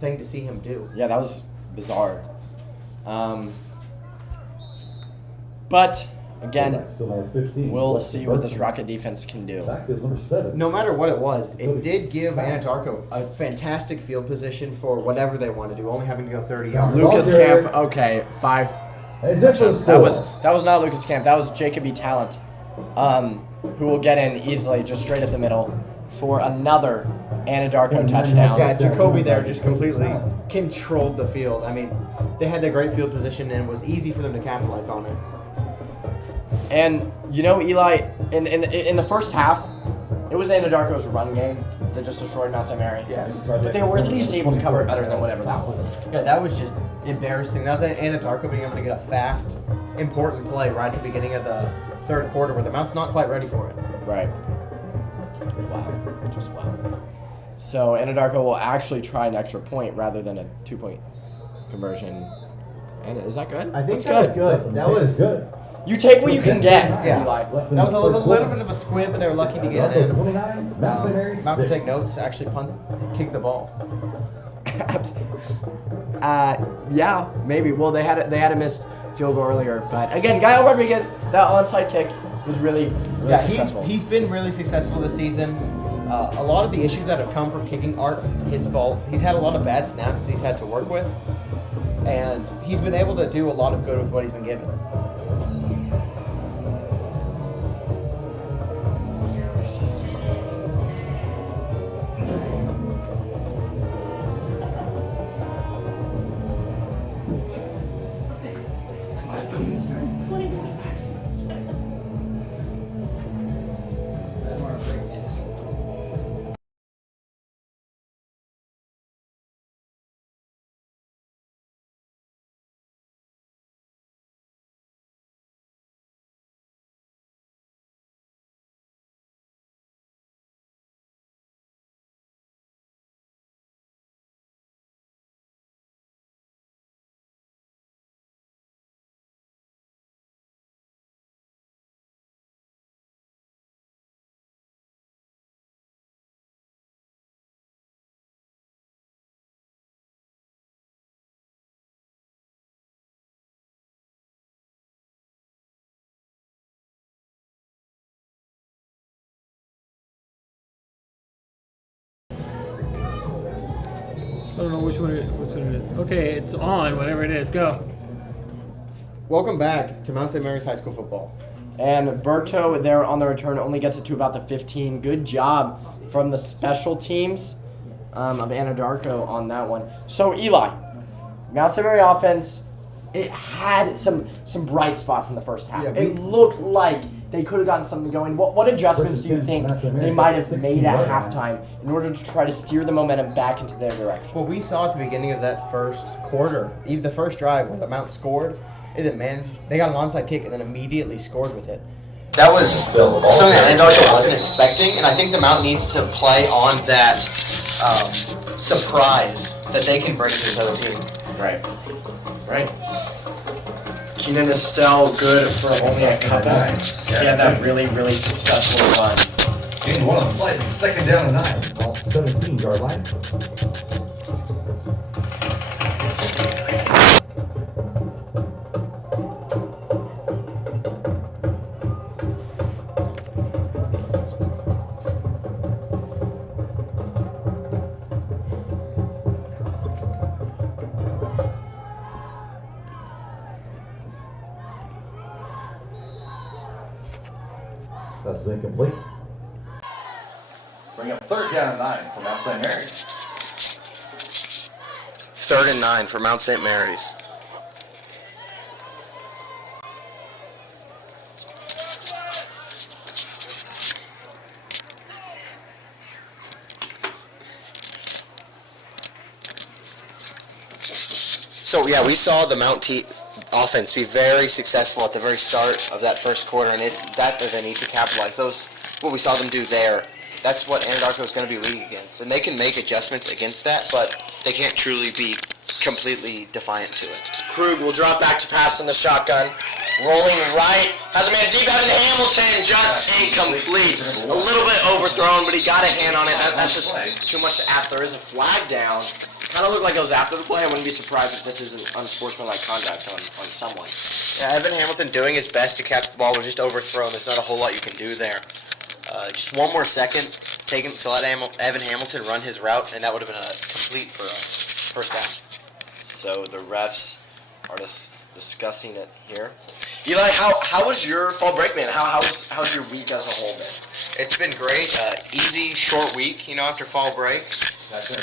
thing to see him do. Yeah, that was bizarre. But again, we'll see what this Rocket defense can do. No matter what it was, it did give Anadarko a fantastic field position for whatever they want to do, only having to go 30 yards. Lucas Camp, okay, 5. That was not Lucas Camp. That was Jacob E. Talent, who will get in easily, just straight up the middle, for another Anadarko touchdown. Yeah, Jacoby there just completely controlled the field. I mean, they had the great field position, and it was easy for them to capitalize on it. And you know, Eli, in the first half, it was Anadarko's run game that just destroyed Mount St. Mary. Yes. But they were at least able to cover it better than whatever that was. Yeah, that was just embarrassing. That was Anadarko being able to get a fast, important play right at the beginning of the third quarter where the Mount's not quite ready for it. Right. Wow. Just wow. So Anadarko will actually try an extra point rather than a 2-point conversion. And is that good? I think That's that was good. That was good. You take what you can get, Yeah. Eli. That was a little bit of a squib, but they were lucky to get it in. 29, Mount will take notes to actually kick the ball. Yeah, maybe. Well, they had a missed field goal earlier, but again, Gael Rodriguez, that onside kick was really Yeah, successful. he's been really successful this season. A lot of the issues that have come from kicking aren't his fault. He's had a lot of bad snaps he's had to work with, and he's been able to do a lot of good with what he's been given. I don't know which one it is. Okay, it's on, whatever it is. Go. Welcome back to Mount St. Mary's High School football. And Berto there on the return only gets it to about the 15. Good job from the special teams of Anadarko on that one. So Eli, Mount St. Mary offense, it had some bright spots in the first half. Yeah, It looked like they could have gotten something going. What adjustments do you think they might have made at halftime in order to try to steer the momentum back into their direction? What we saw at the beginning of that first quarter, even the first drive when the Mount scored, they got an onside kick and then immediately scored with it. That was something that Anadarko wasn't expecting, and I think the Mount needs to play on that surprise that they can bring to this other team. Right. Keenan Estelle good for only a couple. He had that really, really successful run. Gain one on the play. Second down and 9. Ball 17-yard line. That's incomplete. Bring up third down and 9 for Mount St. Mary's. 3rd and 9 for Mount St. Mary's. So yeah, we saw the Mount offense be very successful at the very start of that first quarter, and it's that they need to capitalize. What we saw them do there, that's what Anadarko is going to be leading against. And they can make adjustments against that, but they can't truly be completely defiant to it. Krug will drop back to pass in the shotgun. Rolling right, has a man deep out in Hamilton, just incomplete. A little bit overthrown, but he got a hand on it. That's just too much to ask. There is a flag down kind of looked like it was after the play. I wouldn't be surprised if this is an unsportsmanlike conduct on someone. Yeah, Evan Hamilton doing his best to catch the ball was just overthrown. There's not a whole lot you can do there. Just one more second taken to let Evan Hamilton run his route, and that would have been a complete for a first down. So the refs are discussing it here. Eli, how was your fall break, man? How's your week as a whole been? It's been great. Easy, short week, after fall break.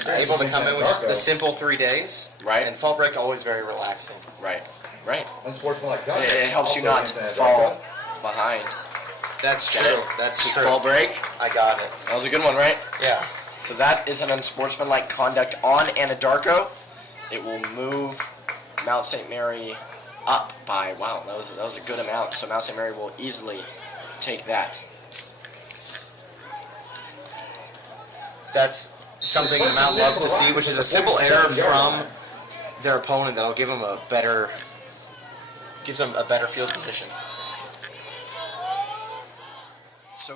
Able to come in with just the simple 3 days. Right. And fall break always very relaxing. Right. Unsportsmanlike It conduct. helps you Also not against Anadarko. fall behind. That's Get it? true. That's Just true. fall break. I got it. That was a good one, right? Yeah. So that is an unsportsmanlike conduct on Anadarko. It will move Mount St. Mary up by, wow, that was a good amount. So Mount St. Mary will easily take that. That's something the Mount loves to see, which is a simple error from their opponent that'll give them a better field position. So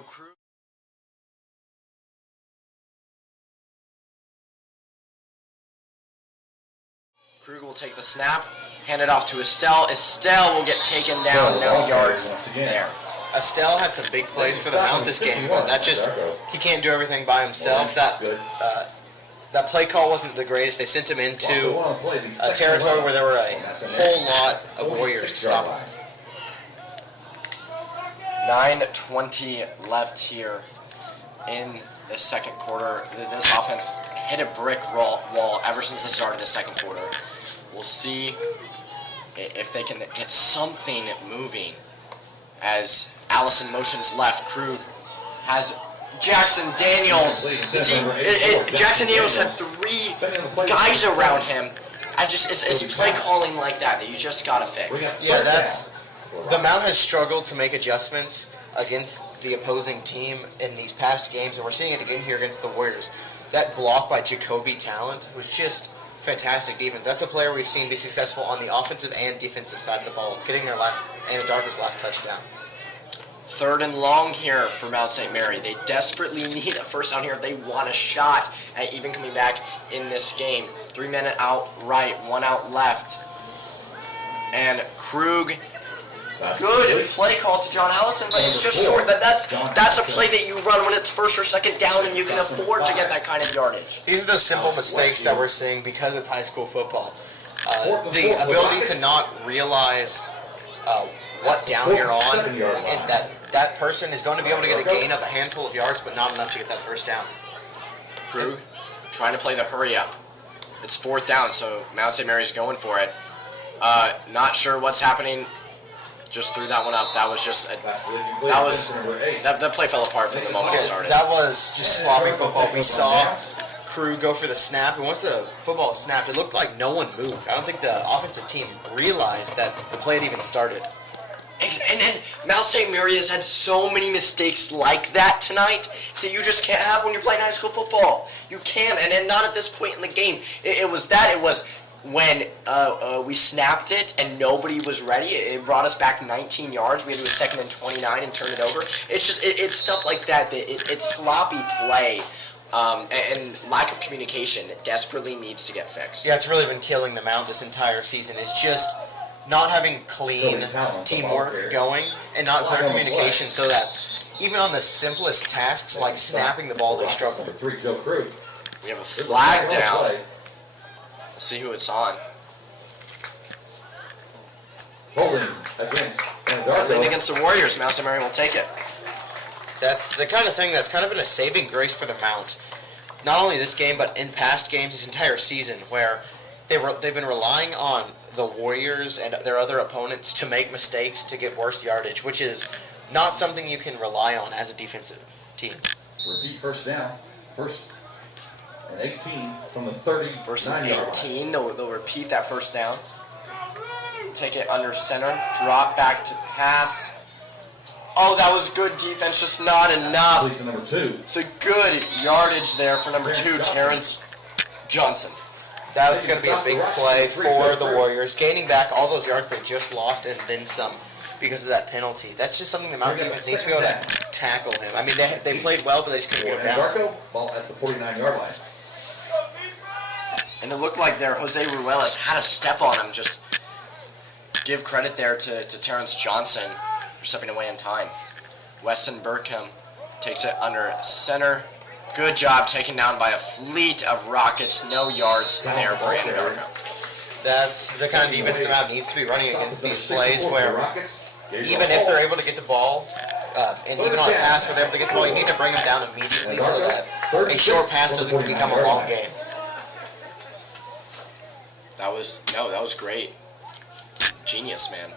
Krug will take the snap, hand it off to Estelle. Estelle will get taken down, no yards there. Estelle had some big plays for the Mount this game, but he can't do everything by himself. That play call wasn't the greatest. They sent him into a territory where there were a whole lot of Warriors to stop him. 9:20 left here in the second quarter. This offense hit a brick wall ever since the start of the second quarter. We'll see if they can get something moving as Allison motions left. Krug has Jackson Daniels. Jackson Daniels had 3 guys around him. It's play calling like that you just gotta fix. Yeah, the Mount has struggled to make adjustments against the opposing team in these past games, and we're seeing it again here against the Warriors. That block by Jacoby Talent was just fantastic defense. That's a player we've seen be successful on the offensive and defensive side of the ball, getting their Anadarko's last touchdown. 3rd and long here for Mount St. Mary. They desperately need a first down here if they want a shot at even coming back in this game. 3 men out right, 1 out left. And Krug, good play call to John Allison, but it's just short. That's a play that you run when it's first or second down and you can afford to get that kind of yardage. These are those simple mistakes that we're seeing because it's high school football. The ability to not realize what down you're on, and that person is going to be able to get a gain of a handful of yards, but not enough to get that first down. Krug trying to play the hurry up. It's 4th down, so Mount St. Mary's going for it. Not sure what's happening. Just threw that one up. That play fell apart from the moment it started. That was just sloppy football. We saw Krug go for the snap, and once the football was snapped, it looked like no one moved. I don't think the offensive team realized that the play had even started. And then Mount St. Mary has had so many mistakes like that tonight that you just can't have when you're playing high school football. You can't, and then not at this point in the game. It was when we snapped it and nobody was ready. It brought us back 19 yards. We had to do a 2nd and 29 and turn it over. It's just it's stuff like that. It's sloppy play and lack of communication that desperately needs to get fixed. Yeah, it's really been killing the Mount this entire season. It's just not having clean teamwork going and not clear communication, so that even on the simplest tasks like snapping the ball, they struggle. We have a flag down. We'll see who it's on. Holding against the Warriors. Mount St. Mary will take it. That's the kind of thing that's kind of been a saving grace for the Mount. Not only this game, but in past games this entire season, where they've been relying on the Warriors and their other opponents to make mistakes to get worse yardage, which is not something you can rely on as a defensive team. Repeat first down. First and 18 from the 39 First and 18. They'll repeat that first down. Take it under center. Drop back to pass. Oh, that was good defense, just not enough. Number 2. It's a good yardage there for number 2, Terrence Johnson. That's going to be a big play for the Warriors, gaining back all those yards they just lost and then some because of that penalty. That's just something the Mount defense needs to be able to tackle him. I mean, they played well, but they just couldn't get him down. Ball at the 49-yard line. And it looked like there Jose Ruelas had a step on him. Just give credit there to Terrence Johnson for stepping away in time. Weston Burkham takes it under center. Good job taken down by a fleet of Rockets. No yards there for Anadarko. That's the kind of defense the Mount needs to be running against these plays where even if they're able to get the ball, and even on a pass where they're able to get the ball, you need to bring them down immediately so that a short pass doesn't become a long game. That was great. Genius, man.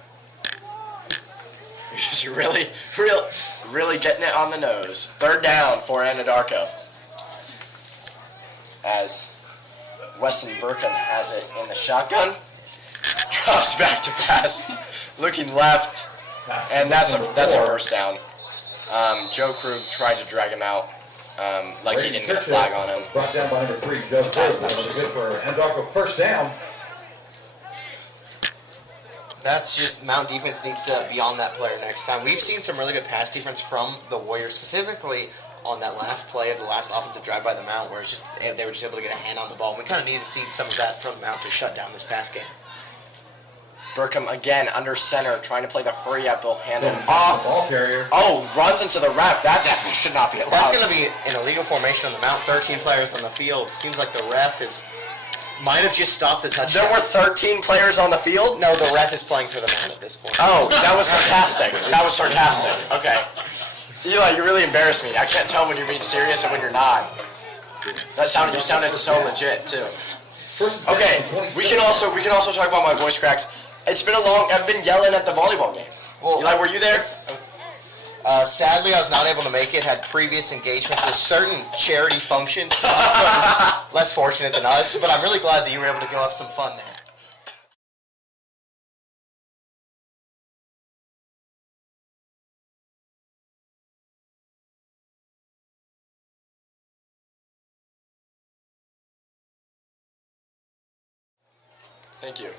You're just really getting it on the nose. Third down for Anadarko. As Weston Burkham has it in the shotgun. Drops back to pass. Looking left. And that's a first down. Joe Krug tried to drag him out. Like he didn't get a flag on him. Brought down by number 3, Joe Krug. That was good for Anadarko. First down. That's just Mount defense needs to be on that player next time. We've seen some really good pass defense from the Warriors, specifically on that last play of the last offensive drive by the Mount, where it's just, they were just able to get a hand on the ball. And we kind of need to see some of that from Mount to shut down this pass game. Burkham again under center, trying to play the hurry up. He'll hand it off. Ball carrier. Oh, runs into the ref. That definitely should not be allowed. That's going to be an illegal formation on the Mount. 13 players on the field. Seems like the ref might have just stopped the touchdown. There were 13 players on the field? No, the ref is playing for the Mount at this point. Oh, that was sarcastic. That was sarcastic. Okay. Eli, you really embarrassed me. I can't tell when you're being serious and when you're not. You sounded so legit too. Okay, we can also talk about my voice cracks. It's been I've been yelling at the volleyball game. Well, Eli, were you there? Sadly, I was not able to make it. Had previous engagements with certain charity functions. So I was less fortunate than us, but I'm really glad that you were able to go have some fun there. Thank you.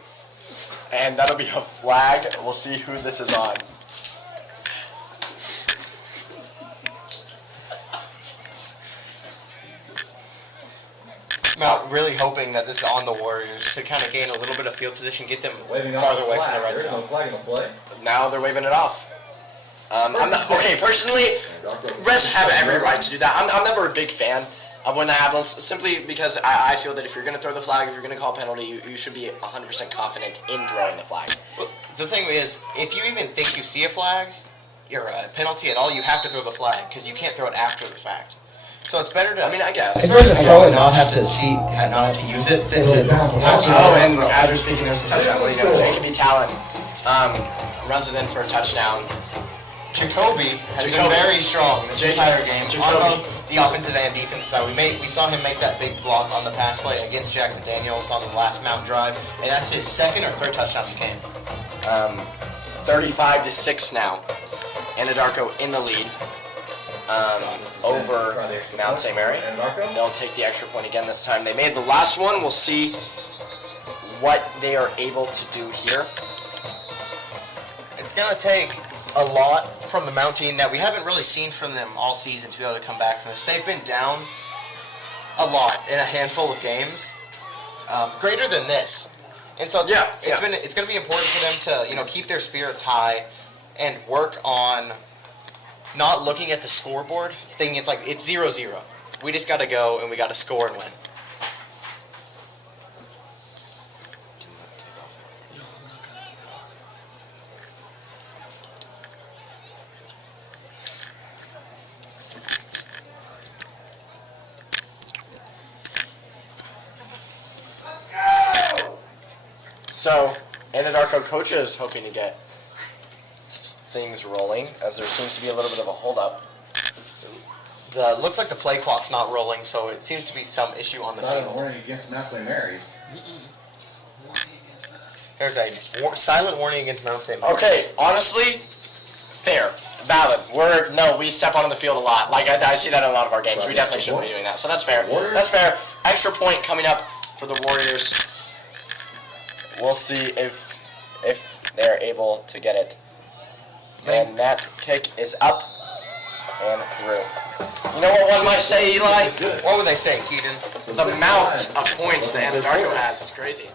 And that'll be a flag. We'll see who this is on. Mount really hoping that this is on the Warriors to kind of gain a little bit of field position, get them Waving farther off away the from the flag. red There is no zone. flag in the play. Now they're waving it off. Personally, refs have every right to do that. I'm never a big fan of when that happens, simply because I feel that if you're going to throw the flag, if you're going to call a penalty, you should be 100% confident in throwing the flag. Well, the thing is, if you even think you see a flag or a penalty at all, you have to throw the flag because you can't throw it after the fact. So it's better to. I mean, I guess. It's better to throw and not have to use it than to have to use it. Oh, and as you're speaking, there's a touchdown. What do you know? Jacoby Talon runs it in for a touchdown. Jacoby has been very strong this entire game. On both the offensive and defensive side, we saw him make that big block on the pass play against Jackson Daniels on the last Mount drive, and that's his second or third touchdown of the game. 35-6 now. Anadarko in the lead over Mount St. Mary. They'll take the extra point again this time. They made the last one. We'll see what they are able to do here. It's going to take a lot from the Mount team that we haven't really seen from them all season to be able to come back from this. They've been down a lot in a handful of games, greater than this. And so it's going to be important for them to keep their spirits high and work on not looking at the scoreboard, thinking it's 0-0. We just got to go and we got to score and win. So, Anadarko coaches hoping to get things rolling, as there seems to be a little bit of a holdup. Looks like the play clock's not rolling, so it seems to be some issue on the Not a field. warning against Mount St. Mary's. There's a silent warning against Mount St. Mary's. Okay, honestly, fair, valid. We step onto the field a lot. I see that in a lot of our games. We definitely shouldn't be doing that, so that's fair. That's fair. Extra point coming up for the Warriors. We'll see if they're able to get it. And that kick is up. and through. You know what one might say, Eli? What would they say, Keaton? The amount of points that Anadarko has is crazy.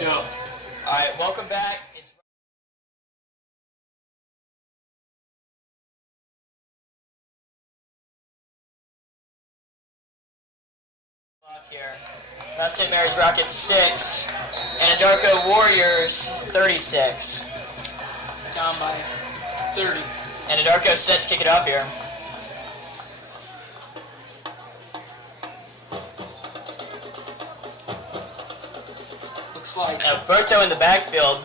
Go. All right, welcome back. It's here. Mount St. Mary's Rockets 6, Anadarko Warriors 36. Down by 30. Anadarko set to kick it off here. Looks like Now, Berto in the backfield.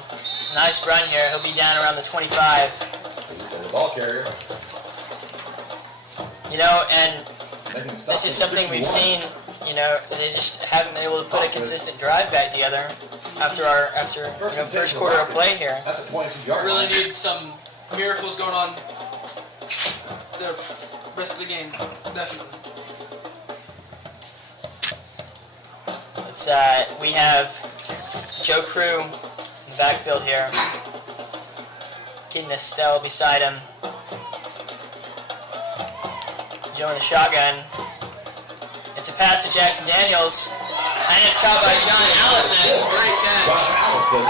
Nice run here. He'll be down around the 25. The ball carrier. You know, and this is something we've seen. You know, they just haven't been able to put a consistent drive back together after first quarter of play here. That's a 22-yard really line. need some miracles going on the rest of the game. Definitely. It's we have Joe Crew in the backfield here. Getting Estelle beside him. Joe in the shotgun. It's a pass to Jackson Daniels. And it's caught by John Allison. Great catch. Allison.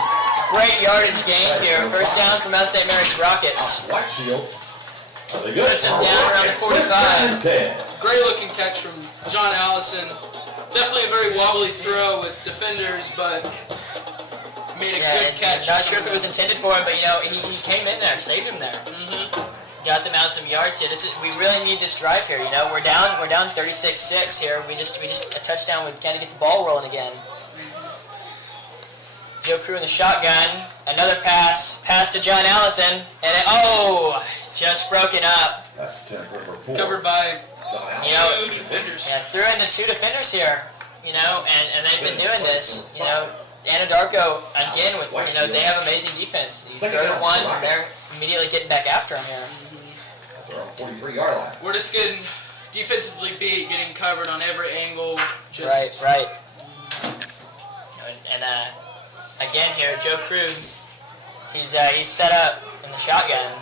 Great yardage gained here. First down for Mount St. Mary's Rockets. White shield. Are they good? Puts him down around the 45. 10. Great looking catch from John Allison. Definitely a very wobbly throw with defenders, but made a good catch. Not sure if it was intended for him, but you know, he came in there, saved him there. Got them out some yards here. We really need this drive here. You know, we're down 36-6 here. We just a touchdown. We got to get the ball rolling again. Joe Crew in the shotgun. Another pass to John Allison, and just broken up. That's 10 number 4. Covered by You know, two defenders. yeah, threw in the two defenders here. You know, and they've been doing this. You know, Anadarko again with they have amazing defense. He's third and one, and they're immediately getting back after him here. They're on the 43-yard line. We're just getting defensively beat, getting covered on every angle. Just Right. And again here, Joe Crew, he's set up in the shotgun.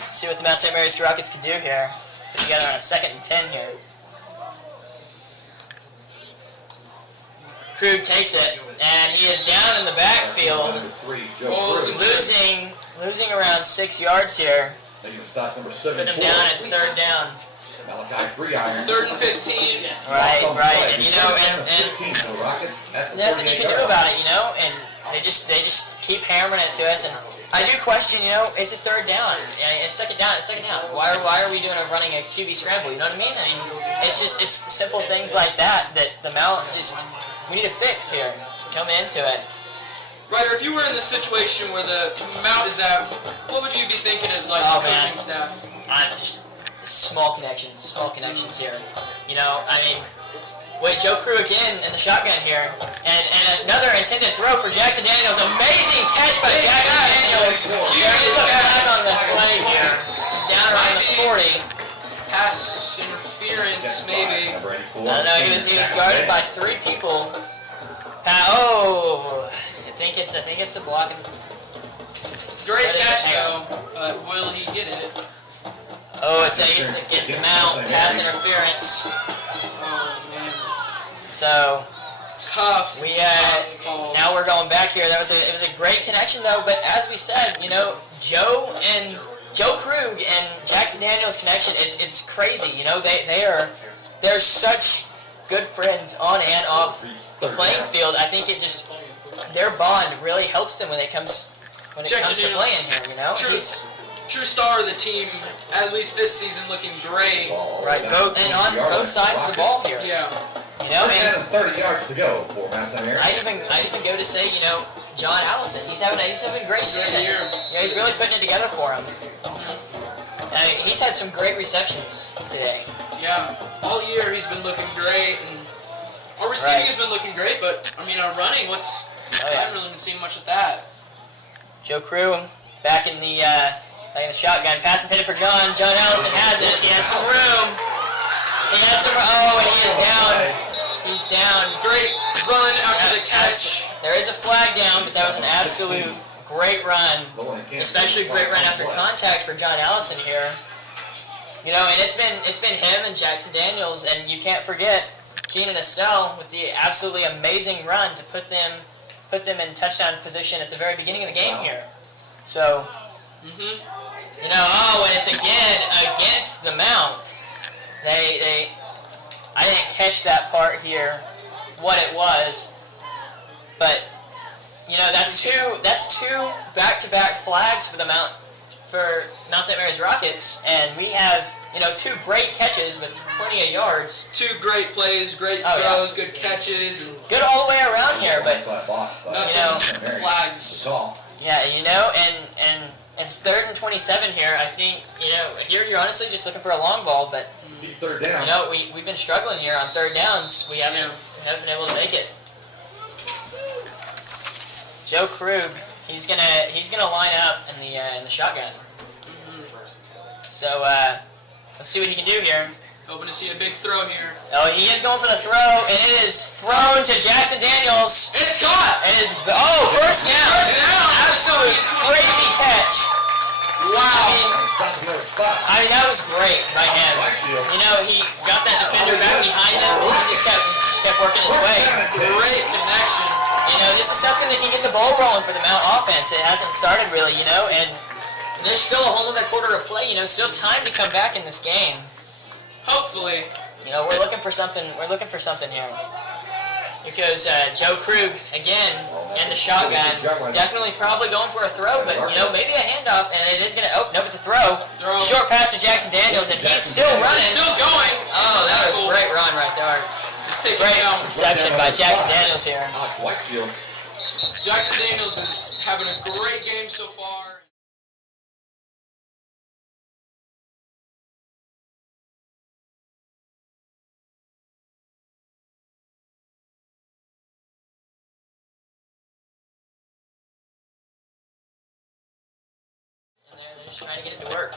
Let's see what the Mount St. Mary's Rockets can do here. Put together on a 2nd and 10 here. Krug takes it, and he is down in the backfield, Number 3, Joe Cruz. losing around 6 yards here. Taking the stop number Putting 74. him down at third down. Malachi 3-iron. 3rd and 15. Right, and you know, and 15 for the Rockets. That's the nothing you can do 38-yard about it, you know, and they just keep hammering it to us, and I do question, you know, it's a third down, and it's second down. Why are we running a QB scramble? You know what I mean? I mean, it's simple things like that the Mount we need to fix here. Coming into it. Ryder, if you were in the situation where the Mount is at, what would you be thinking as the coaching staff? Just small connections here. You know, I mean, wait, Joe Crew again in the shotgun here, and another intended throw for Jackson Daniels. Amazing catch by Jackson Daniels. There is a back on the play here. He's down around the 40. Pass interference, maybe. Number 84. I don't know. You're gonna see he's guarded by 3 people. I think it's a blocking. Great But catch hang on. though, but will he get it? Oh, it's the mount, pass interference. Oh man, So tough. we tough call. now we're going back here. It was a great connection though, but as we said, you know, Joe Krug and Jackson Daniels connection, it's crazy. You know, they're such good friends on and off the playing field. I think their bond really helps them when it comes Jackson to Daniels, playing here. You know, true star of the team, at least this season, looking great. right, on both sides of the ball here. Yeah. You know, First and down and 30 yards to go for Mount St. Mary. I'd even go to say, you know, John Allison, he's having a great season. year. You know, he's really putting it together for him. He's had some great receptions today. Yeah. All year he's been looking great, and our receiving Right. has been looking great. But I mean, our running, I yeah. haven't really seen much of that. Joe Crew back in the shotgun, pass intended for John. John Allison has it. He has some room. He has some. Oh, and he is down. He's down. Great run after the catch. There is a flag down, but that was an absolute great run. Especially great run after contact for John Allison here. You know, and it's been him and Jackson Daniels, and you can't forget Keenan Estelle with the absolutely amazing run to put them in touchdown position at the very beginning of the game here. So, you know, and it's again against the Mount. I didn't catch that part here, what it was, but you know that's two back-to-back flags for Mount St. Mary's Rockets, and we have, you know, two great catches with plenty of yards. Two great plays, great Oh, yeah. throws, good catches, and Good all the way around here, but nothing. You know, Flags. yeah, you know, and it's 3rd and 27 here. I think, you know, here you're honestly just looking for a long ball, but Third down. you know, we've been struggling here on 3rd downs. We haven't been able to make it. Joe Krug, he's gonna line up in the shotgun. So let's see what he can do here. Hoping to see a big throw here. Oh, he is going for the throw, and it is thrown to Jackson Daniels. And it's caught! It is first down. First down. Absolute crazy catch. Wow. I mean, that was great by him. You know, he got that defender back behind him, and he just kept working his way. Great connection. You know, this is something that can get the ball rolling for the Mount offense. It hasn't started really, you know, and there's still a whole other quarter to play. You know, still time to come back in this game. Hopefully. You know, we're looking for something. We're looking for something here. Because Joe Krug again in the shotgun, definitely probably going for a throw, but you know, maybe a handoff, and it is gonna. Oh nope, it's a throw. Short pass to Jackson Daniels, and he's still running. Still going. Oh, that was a great run right there. Just take Great it down. reception by Jackson Daniels here. Whitefield. Jackson Daniels is having a great game so far. And they're just trying to get it to work.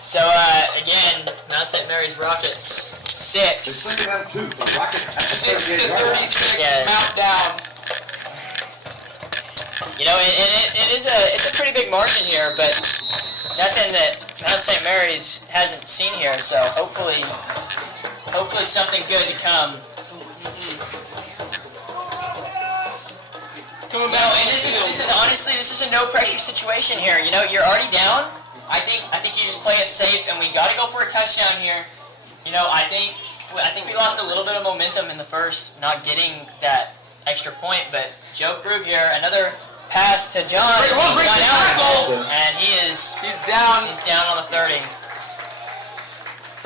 So again, Mount St. Mary's Rockets 6. Second down 2 for the Rockets at the 6 to 38-yard line. 36. Yeah. Mount down. You know, it's a pretty big margin here, but nothing that Mount St. Mary's hasn't seen here. So hopefully something good to come. Coming No, back. and this is honestly, this is a no pressure situation here. You know, you're already down. I think you just play it safe, and we got to go for a touchdown here. You know, I think we lost a little bit of momentum in the first, not getting that extra point. But Joe Krug here, another pass to John. Break the tackle. And he's down. down on the 30.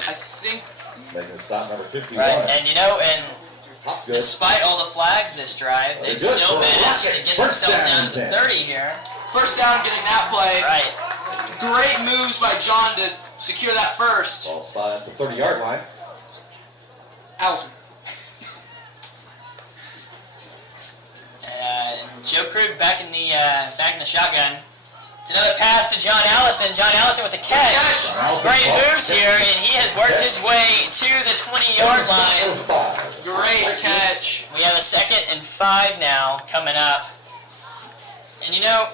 I think. Making a stop number 51. Right, and you know, and That's good. despite all the flags this drive, they've Good still for a managed Rocket. to get First themselves down down to the 10. 30 here. First down, getting that play. Right. Great moves by John to secure that first. Ball spot at the 30-yard line. Allison. Joe Krug back in the shotgun. It's another pass to John Allison. John Allison with the catch. Great moves here, and he has worked his way to the 20-yard line. Great catch. We have a 2nd and 5 now coming up. And you know,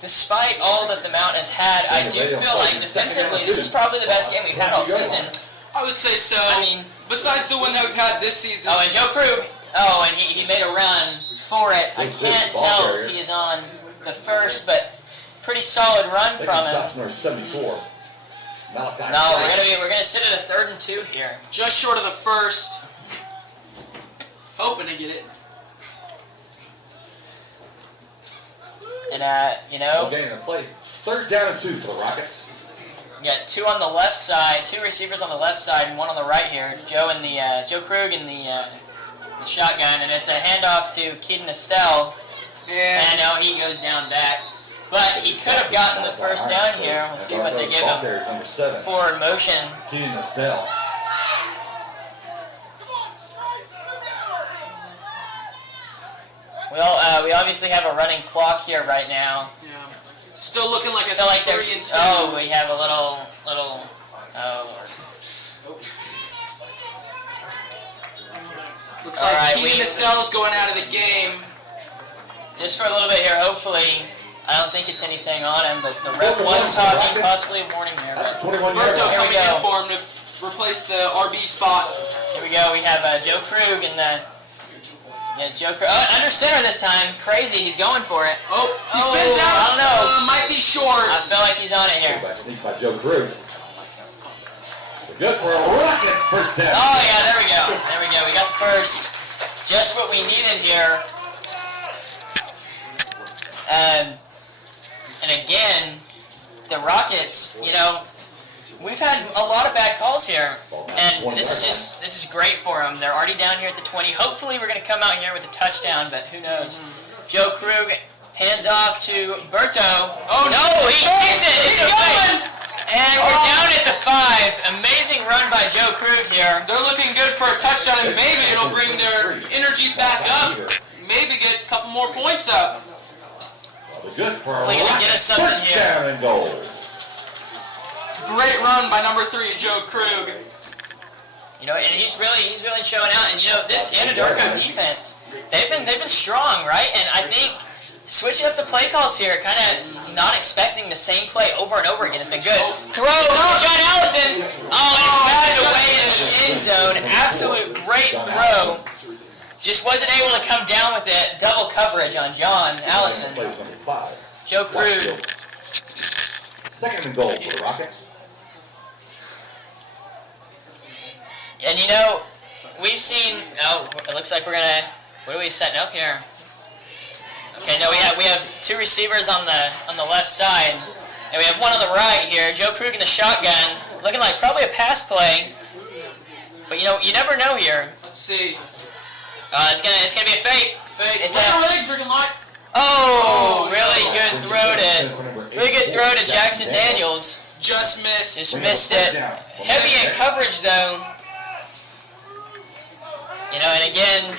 despite all that the Mount has had, I do feel like defensively this is probably the best game we've had all season. I would say so. I mean, besides the one that we've had this season. oh, and Joe Krug. Oh, and he made a run for it. I can't tell if he is on the first, but pretty solid run from him. Number 74. Malachi. No, we're gonna sit at a 3rd and 2 here. Just short of the first. Hoping to get it. And you know, Okay, in the play. 3rd down and 2 for the Rockets. you got 2 on the left side, 2 receivers on the left side, and 1 on the right here. Joe Krug in the shotgun, and it's a handoff to Keaton Estelle. And now he goes down back. But he could have gotten the first down here. We'll see what they give him. Number 7. Forward motion. Keenan Estelle. Well, we obviously have a running clock here right now. Yeah. Still looking like I feel like there's. 3 and 2. Oh, we have a little. Looks All like right, Keenan Estelle's going out of the game. Just for a little bit here, hopefully. I don't think it's anything on him, but the ref was talking, possibly a warning here. But 21 Berto yards. Here we coming go. in for him to replace the RB spot. Here we go. We have Joe Krug and Joe Krug. Oh, under center this time. Crazy. He's going for it. Oh, he spins out. I don't know. Might be short. I feel like he's on it here. By sneak by Joe Krug. Good for a Rocket first down. Oh yeah, there we go. There we go. We got the first. Just what we needed here. And again, the Rockets, you know, we've had a lot of bad calls here, and this is great for them. They're already down here at the 20. Hopefully we're going to come out here with a touchdown, but who knows. Joe Krug hands off to Berto. Oh no, he keeps it. It's going. And we're down at the 5. Amazing run by Joe Krug here. They're looking good for a touchdown, and maybe it'll bring their energy back up. Maybe get a couple more points up. Good for a Hopefully gonna get us something first here. down and goal. Great run by number 3, Joe Krug. You know, and he's really showing out. And you know, this Anadarko defense, they've been strong, right? And I think switching up the play calls here, kind of not expecting the same play over and over again has been good. Throw to John Allison. Oh, and it's batted away in the end zone. Absolute great throw. Just wasn't able to come down with it. Double coverage on John Allison. Play with number 5. Joe Krug. 2nd and goal for the Rockets. And you know, we've seen. Oh, it looks like we're gonna. What are we setting up here? Okay, no, we have 2 receivers on the left side, and we have 1 on the right here. Joe Krug in the shotgun, looking like probably a pass play. But you know, you never know here. Let's see. It's gonna be a fake. Fake. It's What a- are legs looking like? Oh, really good throw to Jackson Daniels. Just missed. Just missed it. Heavy in coverage though. You know, and again,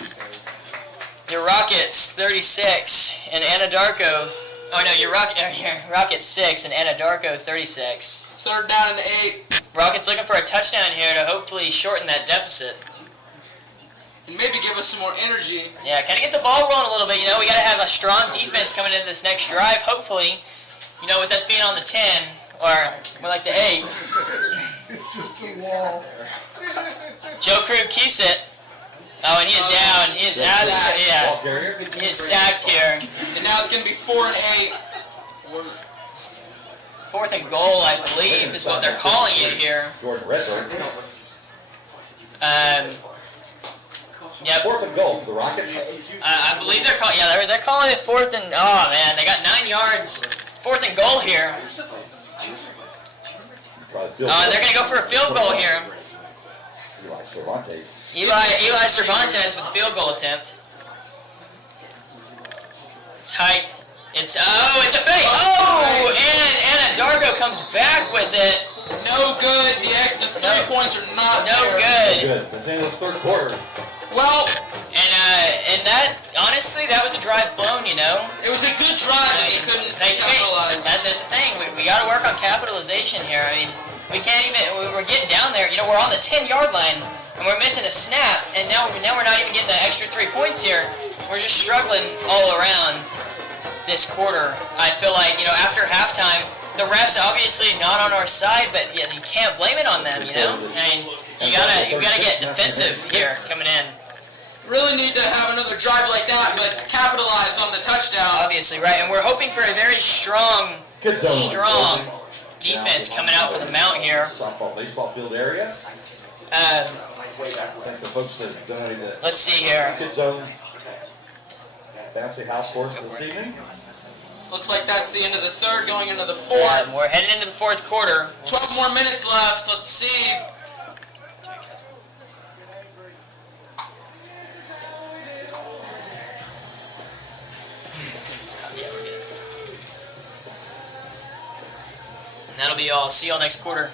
your Rockets 36 and Anadarko. Oh no, your Rockets 6 and Anadarko 36. 3rd down and 8. Rockets looking for a touchdown here to hopefully shorten that deficit. And maybe give us some more energy. Yeah, kind of get the ball rolling a little bit. You know, we got to have a strong defense coming into this next drive. Hopefully, you know, with us being on the 10 or more like the 8. It's just a wall. Joe Krug keeps it. Oh, and he is down. He is Sacked. yeah. He is sacked here. And now it's going to be 4 and 8. 4th and goal, I believe, is what they're calling it here. Jordan Redburn. Yep. 4th and goal for the Rockets. I believe they're calling. Yeah, they're calling it 4th and. Oh man, they got 9 yards. 4th and goal here. They're gonna go for a field goal here. Eli Cervantes with a field goal attempt. Tight. It's a fake. Oh, and Anadarko comes back with it. No good. The 3 points are not No there. good. Good. That's the end of the 3rd quarter. Well, And And that, honestly, that was a drive blown, you know. It was a good drive, and they couldn't capitalize. That's the thing. We got to work on capitalization here. I mean, we can't even. We're getting down there. You know, we're on the 10-yard line, and we're missing a snap, and now we're not even getting the extra 3 points here. We're just struggling all around this quarter. I feel like, you know, after halftime, the refs obviously not on our side, but yeah, you can't blame it on them. You know, I mean, you gotta get defensive here coming in. Really need to have another drive like that, but capitalize on the touchdown. Obviously, right, and we're hoping for a very strong defense coming out for the Mount here. Softball, baseball field area. Thank the folks that donated the Let's see here. Kid Zone Fancy House Sports this evening. Looks like that's the end of the third, going into the fourth. We're heading into the fourth quarter. 12 more minutes left. Let's see. And that'll be all. See y'all next quarter.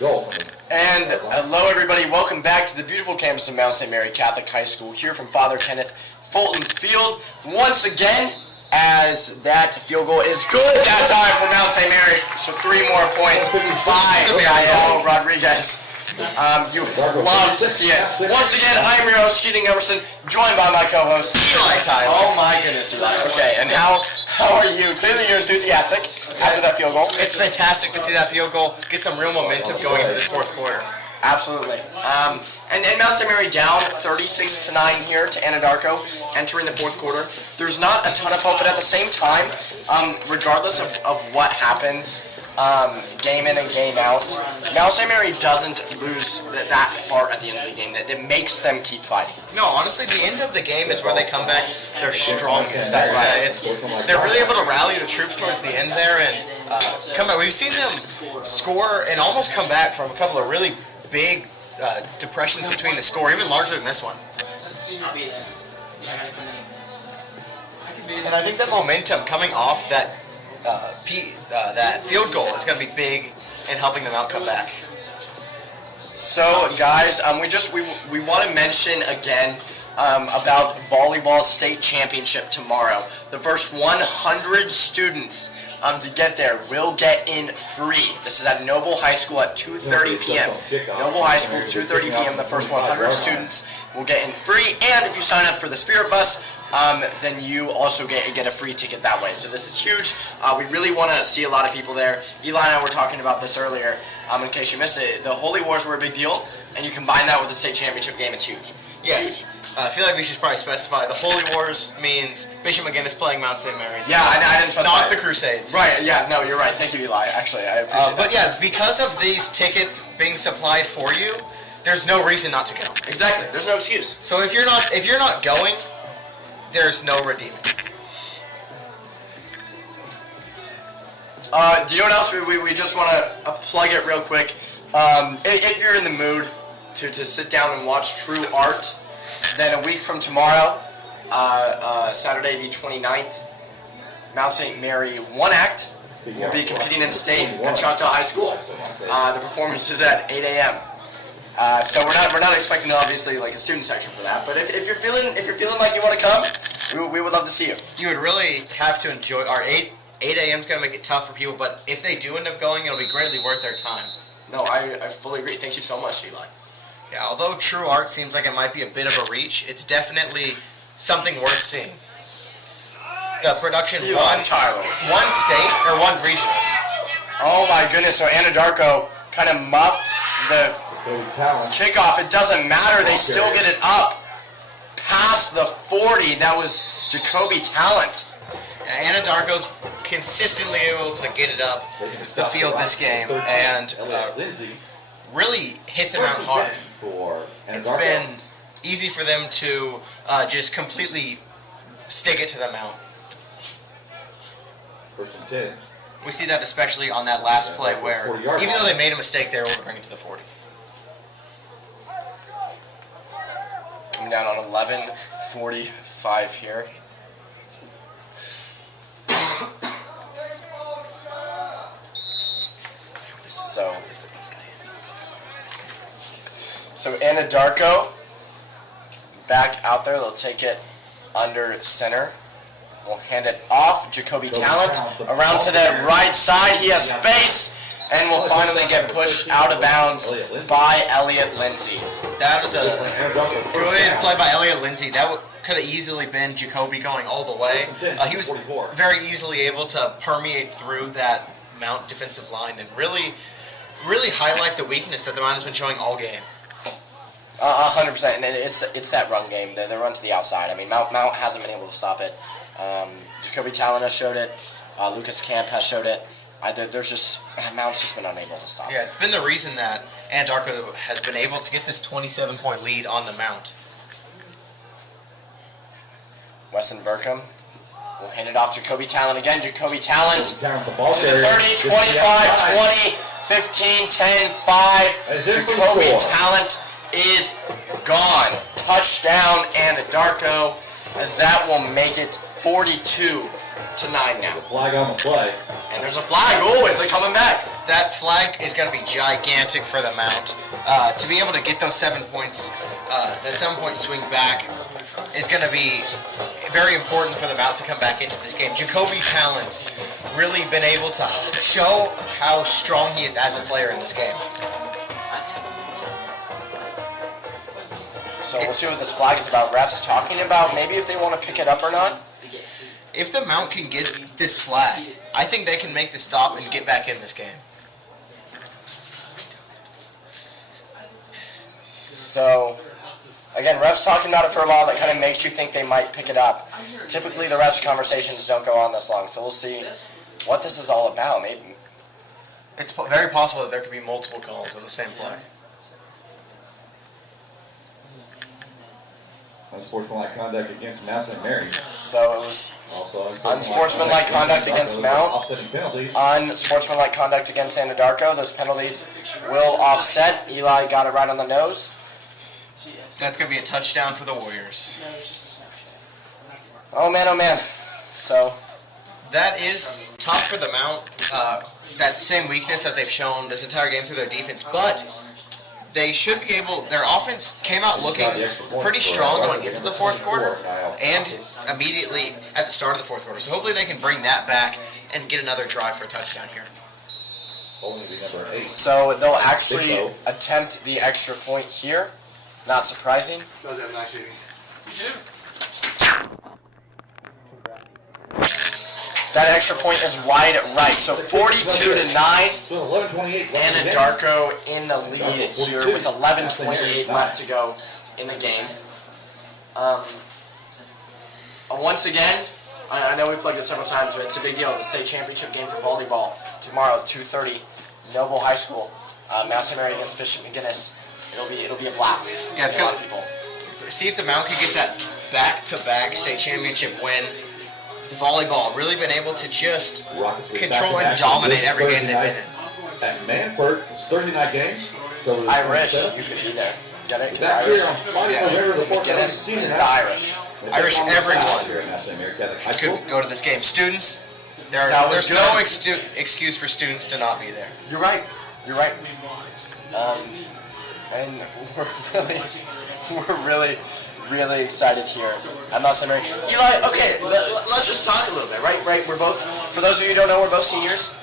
Go. And hello, everybody. Welcome back to the beautiful campus of Mount St. Mary Catholic High School here from Father Kenneth Fulton Field. Once again, as that field goal is good that time for Mount St. Mary. So 3 more points by Yael Rodriguez. You love to see it. Once again, I'm your host, Keating Emerson, joined by my co-host, Eli Tyler. Oh my goodness, Eli. Okay, and how are you? Clearly you're enthusiastic after that field goal. It's fantastic to see that field goal get some real momentum going into this fourth quarter. Absolutely. And Mount St. Mary down 36-9 here to Anadarko, entering the fourth quarter. There's not a ton of hope, but at the same time, regardless of what happens, game in and game out, Mount St. Mary doesn't lose that heart at the end of the game. That makes them keep fighting. No, honestly, the end of the game is where they come back their strongest. They're really able to rally the troops towards the end there and come back. We've seen them score and almost come back from a couple of really big depressions between the score, even larger than this one. And I think that momentum coming off that that field goal is going to be big in helping them out come back. So, guys, we want to mention again about volleyball state championship tomorrow. The first 100 students to get there will get in free. This is at Noble High School at 2:30 p.m. Noble High School, 2:30 p.m. The first 100 students will get in free, and if you sign up for the Spirit Bus, then you also get a free ticket that way. So this is huge. We really want to see a lot of people there. Eli and I were talking about this earlier. In case you missed it, the Holy Wars were a big deal, and you combine that with the state championship game, it's huge. Yes. I feel like we should probably specify the Holy Wars means Bishop McGinnis playing Mount St. Mary's. Yeah, I didn't specify. Not the Crusades. Right, yeah, no, you're right. Thank you, Eli. Actually, I appreciate that. But yeah, because of these tickets being supplied for you, there's no reason not to go. Exactly. There's no excuse. So if you're not going, there's no redeeming. Do you know what else we just want to plug it real quick? If you're in the mood to sit down and watch true art, then a week from tomorrow, Saturday the 29th, Mount St. Mary One Act will be competing in state at Choctaw High School. The performance is at 8 a.m. So we're not expecting obviously like a student section for that, but if you're feeling like you want to come, we would love to see you. You would really have to enjoy our 8 a.m. is going to make it tough for people, but if they do end up going, it'll be greatly worth their time. No, I fully agree. Thank you so much, Eli. Yeah, although true art seems like it might be a bit of a reach, it's definitely something worth seeing. The production Eli, Tyler. one state or one regionals. Oh my goodness, so Anadarko kind of muffed the Jacoby Talent. kickoff. It doesn't matter, they still get it up past the 40. That was Jacoby Talent. Anadarko's consistently able to get it up the field this game and Lindsay really hit the mount hard. for It's Anadarko. been easy for them to just completely stick it to the mount. First and 10. We see that especially on that last play where, 40-yard even line. though they made a mistake, they were able to bring it to the 40. Coming down on 11:45 here. So Anadarko back out there. They'll take it under center. We'll hand it off. Jacoby Talent around to the right side. He has space and will finally get pushed out of bounds by Elliot Lindsay. That was a Anadarko first good down. play by Elliot Lindsay. That could have easily been Jacoby going all the way. He was very easily able to permeate through that Mount defensive line and really highlight the weakness that the Mount has been showing all game. 100%, and it's that run game. They run to the outside. I mean, Mount hasn't been able to stop it. Jacoby Talent has showed it. Lucas Camp has showed it. Mount's just been unable to stop it. Yeah, it's been the reason that Anadarko has been able to get this 27-point lead on the Mount. Weston Burkham will hand it off. Jacoby Talent again. Jacoby Talent Talent, the ball to the carrier. 30, 25, 20, 15, 10, 5. As in for the Jacoby score. Talent is gone. Touchdown Anadarko, as that will make it 42-9 now. Flag on the play. And there's a flag. Oh, is it coming back? That flag is going to be gigantic for the Mount. To be able to get those 7 points, that 7-point swing back is going to be very important for the Mount to come back into this game. Jacoby Talent's really been able to show how strong he is as a player in this game. So we'll see what this flag is about. Refs talking about maybe if they want to pick it up or not. If the Mount can get this flag, I think they can make the stop and get back in this game. So, again, refs talking about it for a while. That kind of makes you think they might pick it up. Typically, the refs' conversations don't go on this long, so we'll see what this is all about. Maybe. It's very possible that there could be multiple calls on the same play. Unsportsmanlike conduct against Mount St. Mary. So it was Also Unsportsmanlike conduct against Mount. Offsetting penalties. unsportsmanlike conduct against Anadarko. Those penalties will offset. Eli got it right on the nose. That's going to be a touchdown for the Warriors. Oh man. So, That is tough for the Mount. That same weakness that they've shown this entire game through their defense, but they should be able. Their offense came out looking pretty strong going into the fourth quarter, and immediately at the start of the fourth quarter. So hopefully they can bring that back and get another drive for a touchdown here. Only be number 8. so they'll actually attempt the extra point here. Not surprising. Does have a nice evening. You too. That extra point is wide right. So 42-9. So 11:28. Anadarko in the lead here with 11:28 left to go in the game. Once again, I know we've plugged it several times, but it's a big deal. The state championship game for volleyball tomorrow, 2:30, Noble High School. Mount St. Mary against Bishop McGinnis. It'll be a blast. Yeah, it's for a lot good. of people. See if the Mount can get that back-to-back state championship win. The volleyball really been able to just control and dominate every game they've been in. At Manford, it's Thursday night games. So it's Irish, 27th. you could be there. Get it? 'Cause That Irish. here on Friday, November the 4th, McGinnis is the Irish. Irish, everyone Here at Mount St. Mary Catholic High School. could go to this game. Students, That was there's no good. excuse for students to not be there. You're right. And we're really excited here at Mount St. Mary. Eli, okay, let's just talk a little bit, right? We're both, for those of you who don't know, we're both seniors.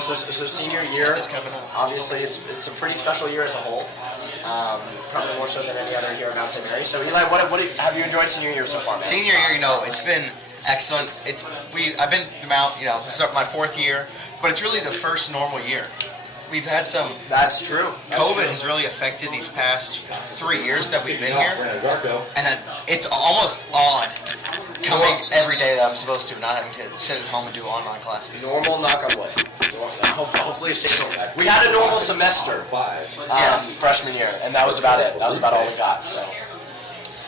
So senior year, It's coming up. obviously it's a pretty special year as a whole. Probably more so than any other here at Mount St. Mary. So Eli, what have you enjoyed senior year so far, man? Senior year, it's been excellent. I've been throughout, this is my fourth year, but it's really the first normal year. We've had some. That's true. COVID has really affected these past 3 years that we've been here, Darko. and it's almost odd coming every day that I'm supposed to, not having to sit at home and do online classes. Normal, knock on wood. Hopefully it stays normal. We had a normal semester freshman year, and that was about it. That was about all we got. So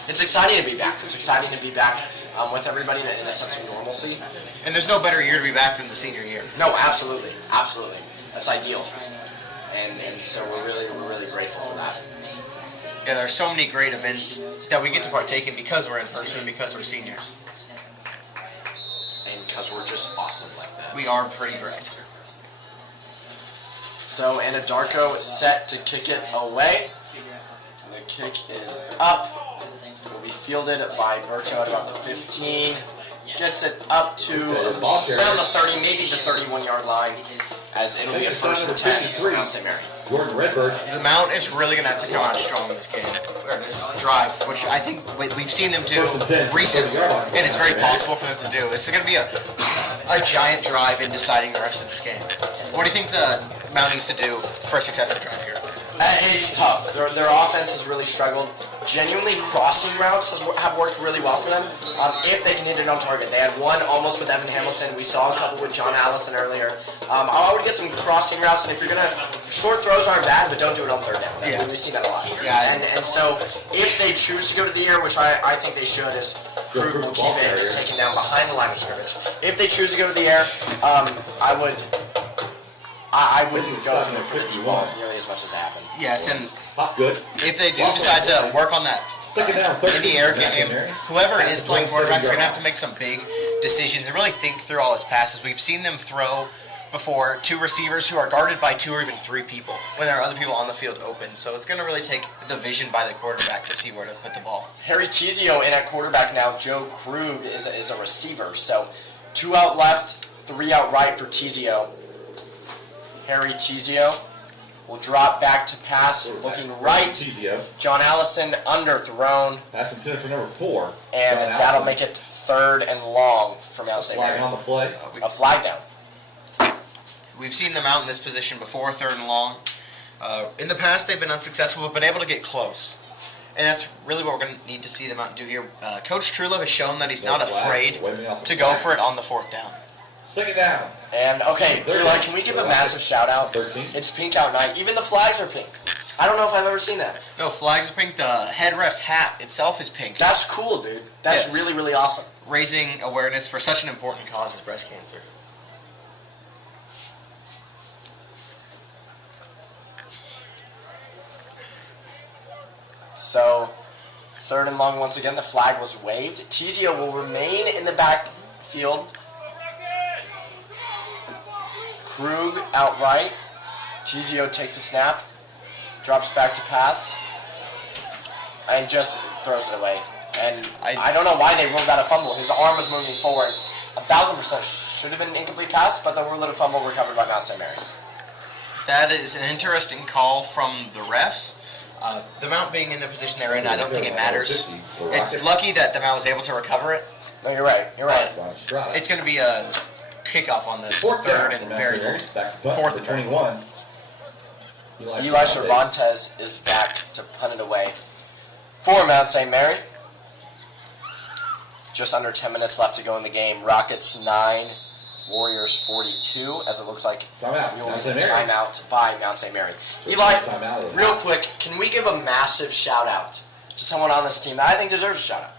it's exciting to be back. It's exciting to be back with everybody in a sense of normalcy. And there's no better year to be back than the senior year. No, absolutely. That's ideal. And so we're really grateful for that. Yeah, there are so many great events that we get to partake in because we're in person, because we're seniors. And because we're just awesome like that. We are pretty great. So Anadarko is set to kick it away. The kick is up. Will be fielded by Berto at about the 15. Gets it up to around the 30, maybe the 31-yard line, as it'll be a 1st and 10 for Mount St. Mary. Gordon Redbird. The Mount is really going to have to come out strong in this game, or this drive, which I think we've seen them do recently, and it's very possible for them to do. This is going to be a giant drive in deciding the rest of this game. What do you think the Mount needs to do for a successful drive here? It's tough. Their offense has really struggled. Genuinely, crossing routes have worked really well for them if they can hit it on target. They had one almost with Evan Hamilton. We saw a couple with John Allison earlier. I would get some crossing routes, and if you're going to, short throws aren't bad, but don't do it on 3rd down. Yeah. We've seen that a lot. Yeah. And so if they choose to go to the air, which I think they should, is Krug will keep it taken down behind the line of scrimmage. If they choose to go to the air, I wouldn't go for the deep ball nearly as much as happened. Yes, and Good. if they do decide to work on that in the air game, whoever is playing quarterback is going to have to make some big decisions and really think through all his passes. We've seen them throw before 2 receivers who are guarded by 2 or even 3 people when there are other people on the field open. So it's going to really take the vision by the quarterback to see where to put the ball. Harry Tizio in at quarterback now. Joe Krug is a receiver. So 2 out left, 3 out right for Tizio. Harry Tizio will drop back to pass, looking right. John Allison underthrown, Pass intended for number 4. and that'll make it 3rd and long for Mount St. Flag Mary. on the play. A flag down. We've seen them out in this position before, 3rd and long. In the past, they've been unsuccessful, but been able to get close. And that's really what we're going to need to see them out do here. Coach Trulove has shown that he's not afraid to go for it on the 4th down. 2nd down. And, okay, Eli, can we give a massive shout-out? 13. It's pink out night. Even the flags are pink. I don't know if I've ever seen that. No, flags are pink. The head ref's hat itself is pink. That's cool, dude. That's Yes. really, really awesome. Raising awareness for such an important cause as breast cancer. So, 3rd and long once again. The flag was waved. Tizio will remain in the backfield. Krug out right. Tizio takes a snap, drops back to pass, and just throws it away. And I don't know why they ruled that a fumble. His arm was moving forward. 1,000% should have been an incomplete pass, but they ruled it a fumble recovered by Mount St. Mary. That is an interesting call from the refs. The Mount being in the position they're in, I don't think it matters. It's lucky that the Mount was able to recover it. No, you're right. You're right. It's going to be a kickoff on this 3rd and very long. 4th and 21. Eli Cervantes is back to punt it away for Mount St. Mary. Just under 10 minutes left to go in the game. Rockets 9, Warriors 42, as it looks like we will get a timeout by Mount St. Mary. Eli, real quick, can we give a massive shout-out to someone on this team that I think deserves a shout-out?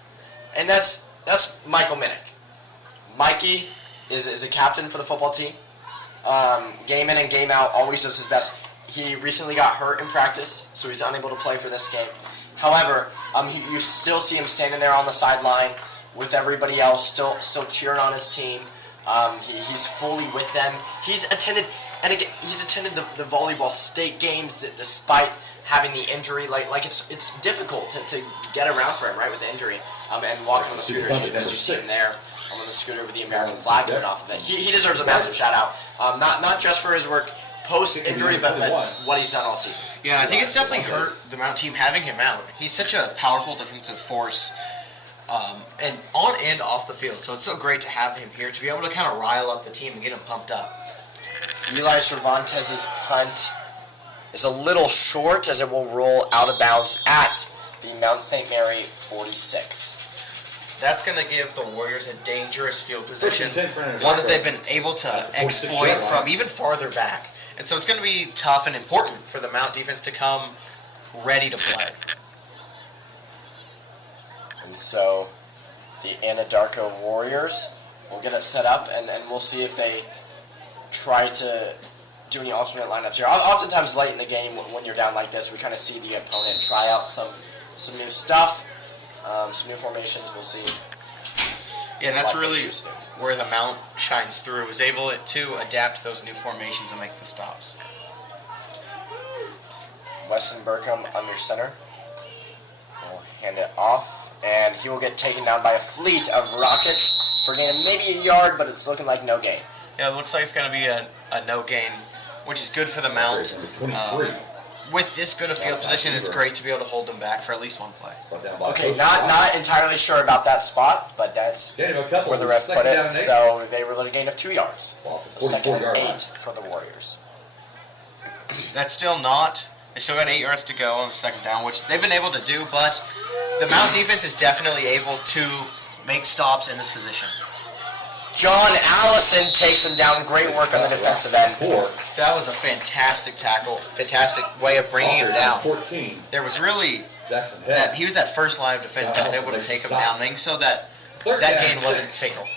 And that's Michael Minnick. Mikey is a captain for the football team. Game in and game out, always does his best. He recently got hurt in practice, so he's unable to play for this game. However, you still see him standing there on the sideline with everybody else, still cheering on his team. He's fully with them. He's attended the volleyball state games despite having the injury. Like it's difficult to get around for him, right, with the injury. And walking on the scooter, as you see him there. On the scooter with the American flag coming off of it. He deserves a massive shout out. Not just for his work post injury, but what he's done all season. Yeah, I think it's definitely hurt the Mount team having him out. He's such a powerful defensive force, and on and off the field. So it's so great to have him here to be able to kind of rile up the team and get them pumped up. Eli Cervantes's punt is a little short as it will roll out of bounds at the Mount St. Mary 46. That's going to give the Warriors a dangerous field position, 10 for Anadarko. one that they've been able to 46 exploit yard line. from even farther back. And so it's going to be tough and important for the Mount defense to come ready to play. And so the Anadarko Warriors will get it set up, and we'll see if they try to do any alternate lineups here. Oftentimes late in the game, when you're down like this, we kind of see the opponent try out some new stuff, some new formations. We'll see. Yeah, and that's what they really choose to do. where the Mount shines through, is able to adapt those new formations and make the stops. Weston Burkham under center. Will hand it off, and he will get taken down by a fleet of Rockets for a gain of maybe a yard, but it's looking like no gain. Yeah, it looks like it's going to be a no gain, which is good for the Mount. Number 23. With this good a field position, it's great to be able to hold them back for at least one play. Brought down by Okay, Coach not Ross. entirely sure about that spot, but that's Gain of a couple. where the ref Second put down it. and 8. So they were at a gain of 2 yards. Ball at the Second 44-yard and line. 8 for the Warriors. That's still not. They still got 8 yards to go on the second down, which they've been able to do, but the Mount defense is definitely able to make stops in this position. John Allison takes him down. Great work on the defensive end. 4. That was a fantastic tackle, fantastic way of bringing him Walker, down. 14. There was really Jackson that Head. he was that first line of defense that was able to take him down, making so that Third that down, gain wasn't 6. fatal.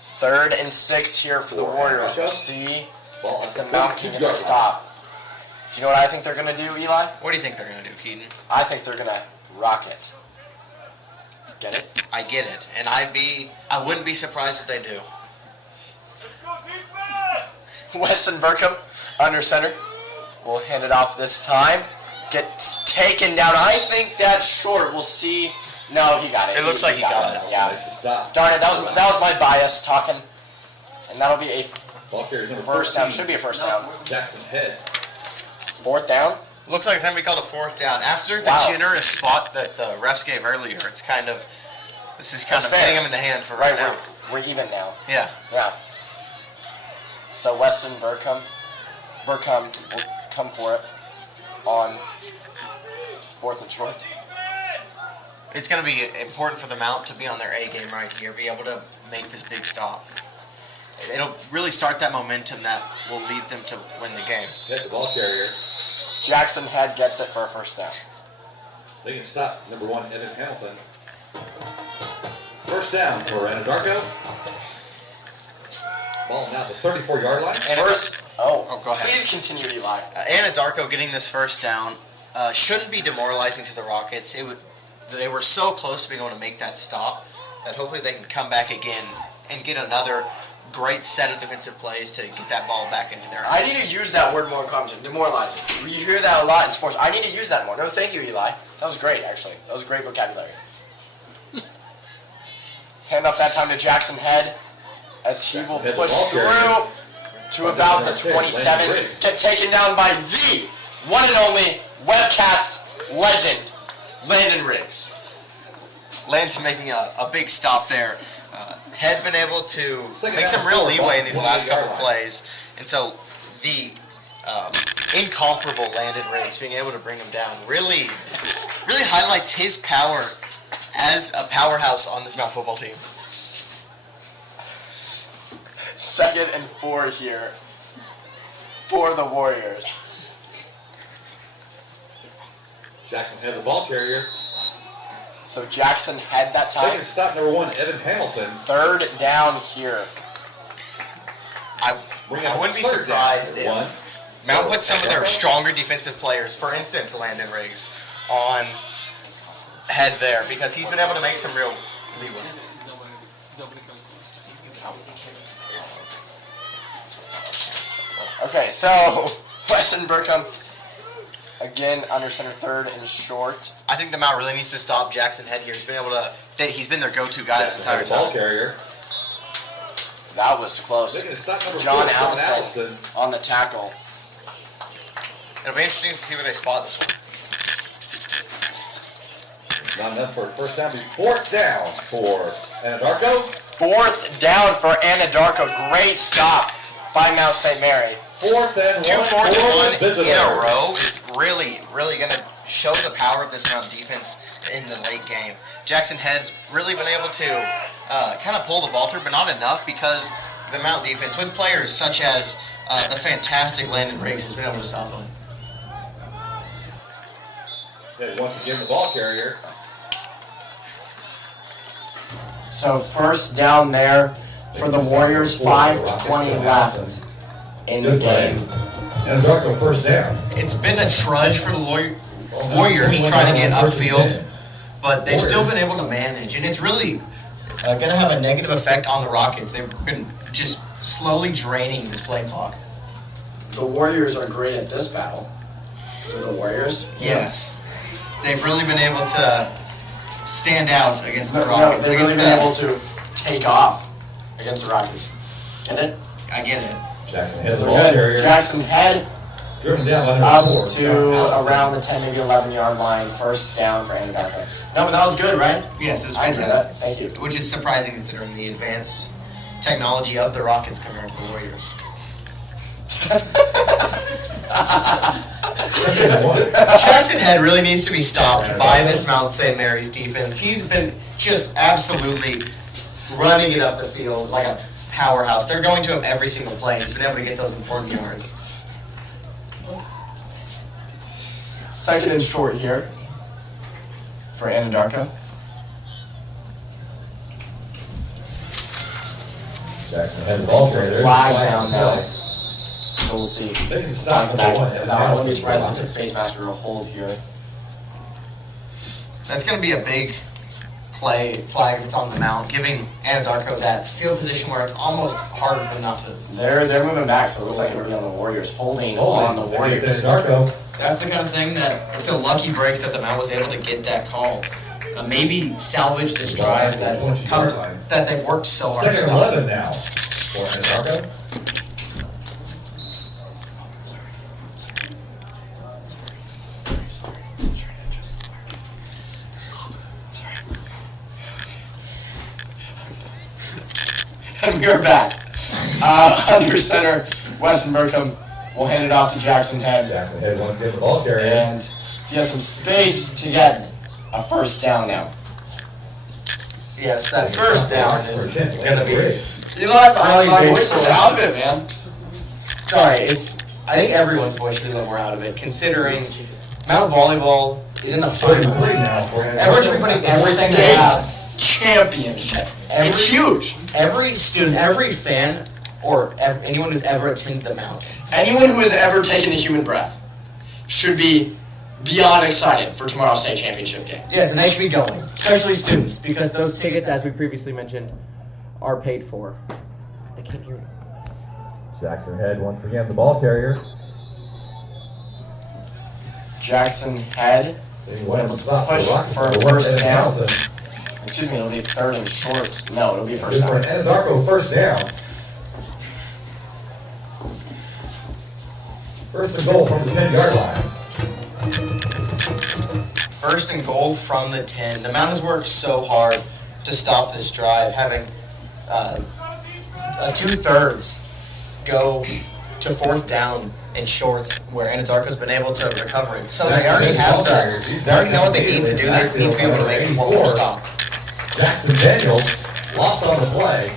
3rd and 6 here for the For Warriors. Anadarko. We'll see Ball if at the the Mount can get a 42-yard line. stop. Do you know what I think they're going to do, Eli? What do you think they're going to do, Keaton? I think they're going to rock it. Get it? I get it, and I wouldn't be surprised if they do. Weston Burkham under center. Will hand it off this time. Gets taken down. I think that's short. We'll see. No, he got it. It looks like he got it. Yeah. Nice to stop. Darn it, that was my bias talking. And that'll be a Ball carrier number first down. 14. Should be a first down. Jackson Head. 4th down. Looks like it's going to be called a 4th down. After the Wow. generous spot that the refs gave earlier, this is kind of That's fair. hitting him in the hand for Right, right now. we're even now. Yeah. Yeah. So Weston Burkham will come for it on 4th and short. It's going to be important for the Mount to be on their A game right here, be able to make this big stop. It'll really start that momentum that will lead them to win the game. Head the ball carrier. Jackson Head gets it for a first down. They can stop number 1, Evan Hamilton. First down for Anadarko. Ball now at the 34-yard line. And First, Oh, go ahead. Please continue, Eli. Anadarko getting this first down shouldn't be demoralizing to the Rockets. They were so close to being able to make that stop that hopefully they can come back again and get another great set of defensive plays to get that ball back into their I need to use that word more in conversation. Demoralizing. You hear that a lot in sports. I need to use that more. No, thank you, Eli. That was great, actually. That was great vocabulary. Hand off that time to Jackson Head as he will Jackson Head, push the ball through carrier. to about the Right there, 27. Landon Riggs. Get taken down by the one and only webcast legend, Landon Riggs. Lance making a big stop there. Had been able to Second make down, some real 4, leeway in these ball, last 1 couple yard plays, and so the incomparable Landon Riggs being able to bring him down really highlights his power as a powerhouse on this Mount football team. 2nd and 4 here for the Warriors. Jackson Head the ball carrier. So Jackson Head that They time. can stop number 1, Evan Hamilton. 3rd down here. I wouldn't be surprised if Mount put some of their stronger defensive players, for instance, Landon Riggs, on Head there because he's been able to make some real leeway. Nobody come close to you. Okay, so Weston Burkham again under center, 3rd and short. I think the Mount really needs to stop Jackson Head here. He's been able to. He's been their go-to guy this Jackson entire Head the ball time. carrier. That was close. They can stop number 4, John John Allison Allison. on the tackle. It'll be interesting to see where they spot this one. Not enough for a first down. 4th down for Anadarko. 4th down for Anadarko. Great stop by Mount St. Mary. 4th and 2 1 fourth for and one the in a visitors. row is really going to show the power of this Mount defense in the late game. Jackson Head's really been able to kind of pull the ball through, but not enough because the Mount defense, with players such as the fantastic Landon Riggs, has been able to stop them. And once again, the ball carrier. So first down there for the Warriors, 5:20 left in the game. Anadarko first down. It's been a trudge for the Warriors trying to get upfield, but they've still been able to manage, and it's really going to have a negative effect on the Rockets. They've been just slowly draining this play clock. The Warriors are great at this battle. So the Warriors? Yes. They've really been able to stand out against the No, Rockets. they've really against been the- able to take off against the Rockets. Get it? I get it. Jackson has the So ball good. carrier. Jackson Head Driven down by up number 4. to around the 10, maybe 11-yard line. First down for Anadarko. No, but that was good, right? Yes, it was I did fantastic. that. Thank you. Which is surprising considering the advanced technology of the Rockets compared to the Warriors. Jackson Head really needs to be stopped by this Mount St. Mary's defense. He's been just absolutely running it up the field like a powerhouse. They're going to him every single play. He's been able to get those important yards. Second and short here for Anadarko. Jackson has the ball carrier. Flag down now. So we'll see. They can stop Flags number back. 1. No, I wouldn't be surprised if it's a face mask or a hold here. That's going to be a big play flag if it's on the mount, giving Anadarko that field position where it's almost hard for them not to. They're moving back, so it looks like it'll be on the Warriors. Holding on the Warriors. Anadarko. That's the kind of thing that it's a lucky break that the Mount was able to get that call. Maybe salvage this drive that's come that they've worked so hard to Second and stop. 11 now for Anadarko. And we're back. Under center, Weston Burkham will hand it off to Jackson Head. Jackson Head wants to get the ball carrier. And he has some space to get a first down now. Yes, that first down is going to be. Eli, Really my big voice is for out of it, man. Sorry, I think everyone's voice should be a little more out of it, considering Mount Volleyball is in the finals. 33 now for Everyone's Anadarko. putting everything they have. Championship. It's huge. Every student, every fan, or anyone who's ever attended the Mount. Anyone who has ever taken a human breath should be beyond excited for tomorrow's state championship game. Yes, and they should be going, especially students. Because those tickets, as we previously mentioned, are paid for. I can't hear you. Jackson Head once again the ball carrier. Jackson Head, Able to stop the push Rockets for a one first minute down. penalty. Excuse me, it'll be third and short. No, it'll be first Good for an down. Anadarko first down. First and goal from the 10-yard line. First and goal from the 10. The Mount has worked so hard to stop this drive, having 2/3 go to fourth down and shorts where Anadarko's been able to recover it. So they already have they already know what they need to do. They just need to be able to make one more stop. Jackson Daniels lost on the play.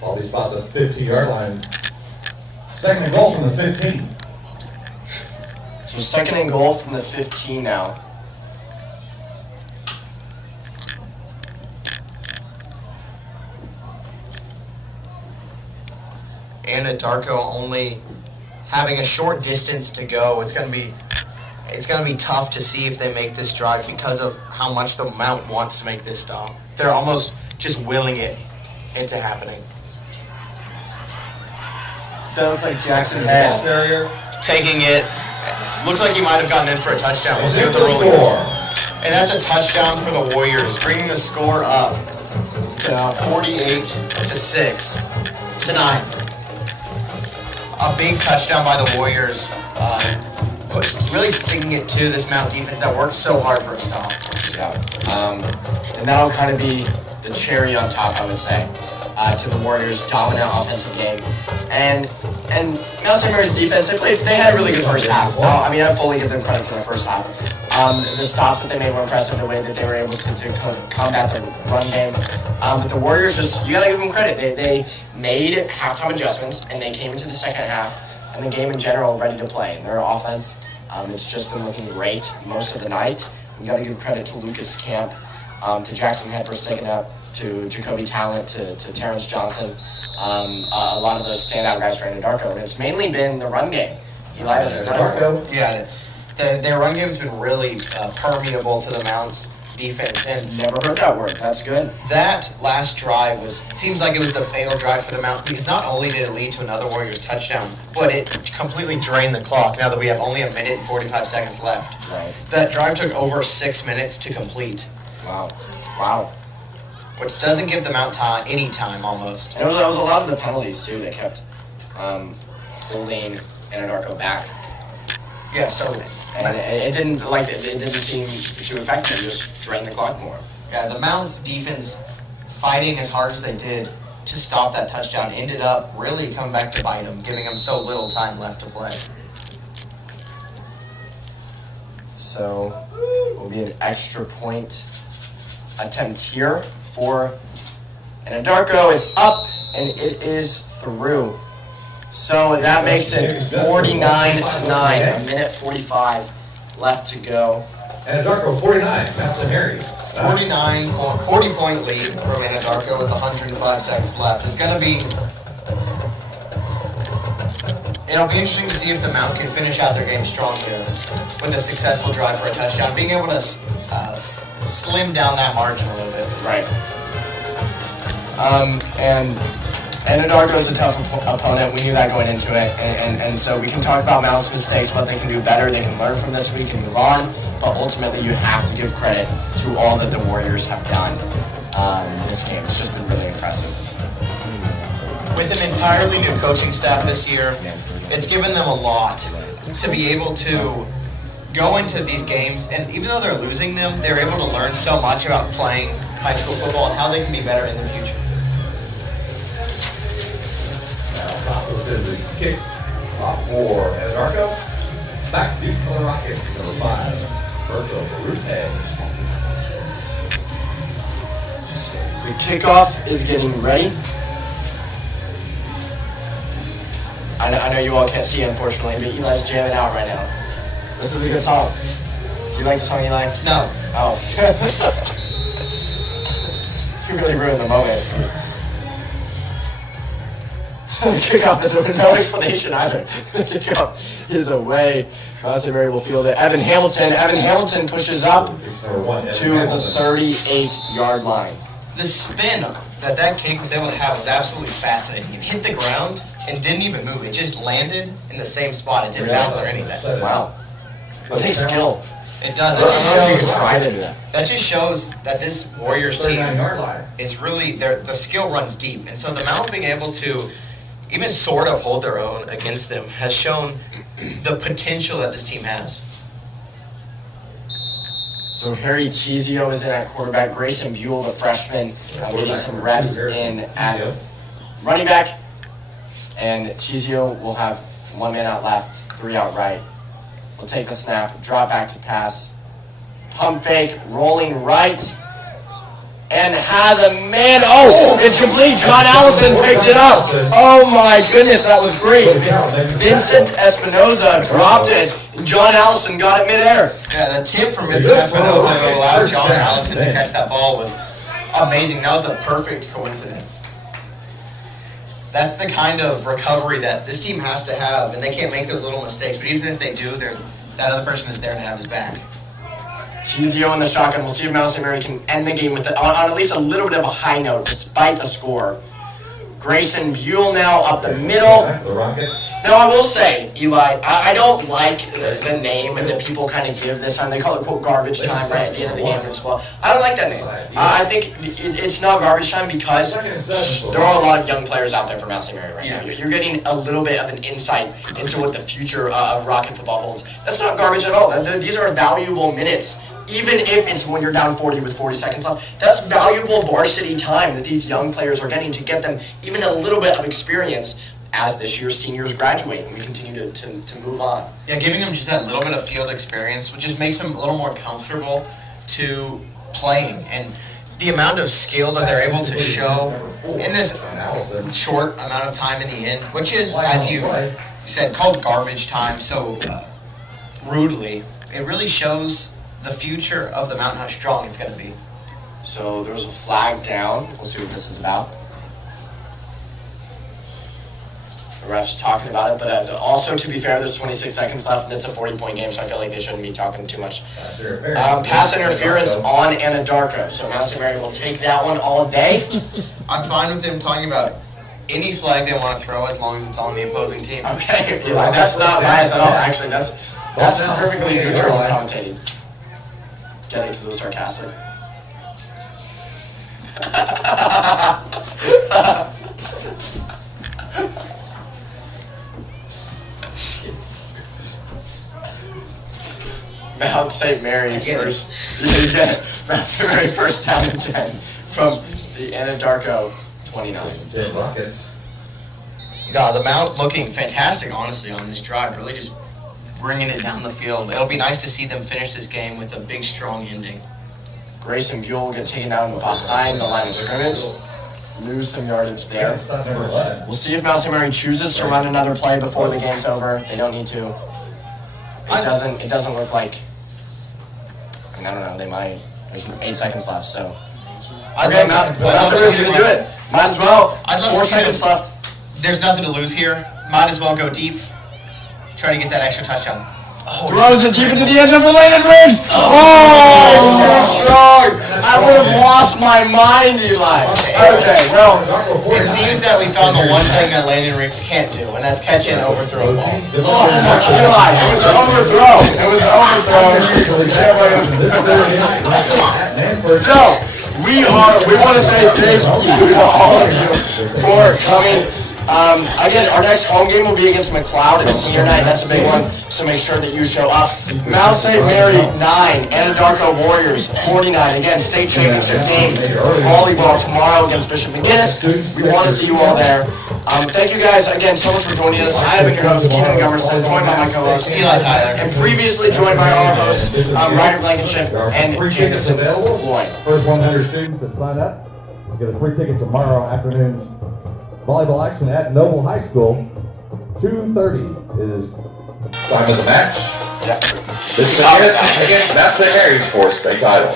Ball is about the 15-yard line. Second and goal from the 15. So second and goal from the 15 now. Anadarko only having a short distance to go. It's gonna be tough to see if they make this drive because of how much the Mount wants to make this stop. They're almost just willing it into happening. That looks like Jackson Ball Head carrier. taking it. Looks like he might have gotten in for a touchdown. We'll see what the Score. ruling is. And that's a touchdown for the Warriors, bringing the score up to 48-6 to 9. A big touchdown by the Warriors, really sticking it to this Mount defense that worked so hard for a stop. Yeah. And that'll kind of be the cherry on top, I would say, to the Warriors' dominant offensive game. And Mount St. Mary's defense, they had a really good first half. Well, I mean, I fully give them credit for the first half. The stops that they made were impressive, the way that they were able to combat the run game. But the Warriors you gotta give them credit. They made halftime adjustments, and they came into the second half, and the game in general ready to play. Their offense, it's just been looking great most of the night. We gotta give credit to Lucas Camp, to Jackson Head for sticking up, to Jacoby Talent, to Terrence Johnson, a lot of those standout guys for Anadarko, and it's mainly been the run game. Eli has done it. Yeah, their run game's been really permeable to the Mounts defense, and Never heard that word. That's good. that last drive seems like it was the fatal drive for the Mount, because not only did it lead to another Warriors touchdown, but it completely drained the clock now that we have only 1 minute and 45 seconds left. Right. That drive took over 6 minutes to complete, Wow. which doesn't give the Mount any time almost. And it was a lot of the penalties, too, that kept holding Anadarko back. Yeah, so And it didn't seem to affect them, just drain the clock more. yeah, the Mounts defense fighting as hard as they did to stop that touchdown ended up really coming back to bite them, giving them so little time left to play. So it will be an extra point attempt here for Anadarko. It's up, and it is through. So that makes it 49-9, 1:45 left to go. Anadarko 49, Mount St. Mary. 40-point lead from Anadarko with 105 seconds left. It's going to be... It'll be interesting to see if the Mount can finish out their game strong here with a successful drive for a touchdown, being able to slim down that margin a little bit. Right. And Anadarko's a tough opponent. We knew that going into it. And so we can talk about Mount's mistakes, what they can do better. They can learn from this week and move on. But ultimately, you have to give credit to all that the Warriors have done this game. It's just been really impressive. With an entirely new coaching staff this year, it's given them a lot to be able to go into these games, and even though they're losing them, they're able to learn so much about playing high school football and how they can be better in the future. Also says the kick off for Anadarko. Back to Color Rockets, number 5, Berto Barute. The kickoff is getting ready. I know you all can't see, unfortunately, but Eli's jamming out right now. This is a good song. You like the song, Eli? No. Oh. You really ruined the moment. The kickoff is no explanation either. The kickoff is away. St. Mary will field it. Evan Hamilton pushes up Number 1, to the 38-yard line. The spin that kick was able to have was absolutely fascinating. It hit the ground and didn't even move. It just landed in the same spot. It didn't bounce or anything. Wow. It takes skill. It does. That just shows that this Warriors team 39-yard line. is really the skill runs deep, and so the Mount being able to even sort of hold their own against them has shown the potential that this team has. So Harry Tizio is in at quarterback. Grayson Buell, the freshman, getting some reps in at running back. And Tizio will have 1 man out left, 3 out right. Will take the snap, drop back to pass. Pump fake, rolling right. And has a man. Oh, it's complete. John Allison picked it up. Oh my goodness, that was great. Vincent Espinoza dropped it. John Allison got it midair. Yeah, the tip from Vincent Espinoza to allow John Allison to catch that ball was amazing. That was a perfect coincidence. That's the kind of recovery that this team has to have, and they can't make those little mistakes. But even if they do, that other person is there to have his back. Tizio in the shotgun. We'll see if Mount St. Mary can end the game with on at least a little bit of a high note, despite the score. Grayson Buell now up the middle. The Rockets. Now, I will say, Eli, I don't like the name that people kind of give this time. They call it, quote, garbage time right at the end of the game as well. I don't like that name. I think it's not garbage time because there are a lot of young players out there from Mount St. Mary right now. You're getting a little bit of an insight into what the future of Rocket football holds. That's not garbage at all. These are valuable minutes. Even if it's when you're down 40 with 40 seconds left, that's valuable varsity time that these young players are getting to get them even a little bit of experience as this year's seniors graduate and we continue to move on. Yeah, giving them just that little bit of field experience, which just makes them a little more comfortable to playing. And the amount of skill that they're able to show in this short amount of time in the end, which is, as you said, called garbage time so rudely, it really shows the future of the Mountain how strong it's going to be. So there was a flag down. We'll see what this is about. The ref's talking about it, but also, to be fair, there's 26 seconds left, and it's a 40-point game, so I feel like they shouldn't be talking too much. Pass interference on Anadarko, so Mount St. Mary will take that one all day. I'm fine with them talking about any flag they want to throw as long as it's on the opposing team. Okay, Eli, that's not biased at all. Actually, that's perfectly neutral commentating. Get it because it was sarcastic. Mount St. Mary first. Mount St. Mary first down and 10 from the Anadarko 29. 10 Rockets. God, the Mount looking fantastic, honestly, on this drive. Really just bringing it down the field. It'll be nice to see them finish this game with a big, strong ending. Grayson Buell will get taken down behind the line of scrimmage. Lose some yardage there. Stop number 11. We'll see if Mount St. Mary chooses to run another play before the game's over. They don't need to. It doesn't look like. I mean, I don't know. They might. There's 8 seconds left, so. Okay, Mount St. Mary's gonna do it. Might as well. I'd love 4 to see seconds them. left. There's nothing to lose here. Might as well go deep. Try to get that extra touchdown. Oh, Throws it deep into the end zone for Landon Riggs. Oh, so strong. I would have lost my mind, Eli. Okay, no. It seems that we found the one thing that Landon Riggs can't do, and that's catch an overthrow ball. Eli, it was an overthrow. It was an overthrow. So, we want to say thank you to all of you for coming. Again, our next home game will be against McLeod. It's senior night. That's a big one, so make sure that you show up. Mount St. Mary, 9. Anadarko Warriors, 49. Again, state championship game. Volleyball tomorrow against Bishop McGinnis. We want to see you all there. Thank you guys again so much for joining us. I have been your host, Keenan Gummerson, joined by my co-host, Eli Tyler, and previously joined by our hosts, Ryder Blankenship and Jameson Floyd. First 100 students that sign up get a free ticket tomorrow afternoon's volleyball action at Noble High School. 2:30 is Time of the match. Yeah. This is against Mount St. Mary's for state title.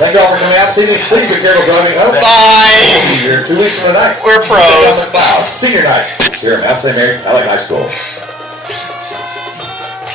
Thank you all for coming out. See me. Please be careful driving home. Bye. You're 2 weeks from tonight. We're pros. Senior night here at Mount St. Mary High School.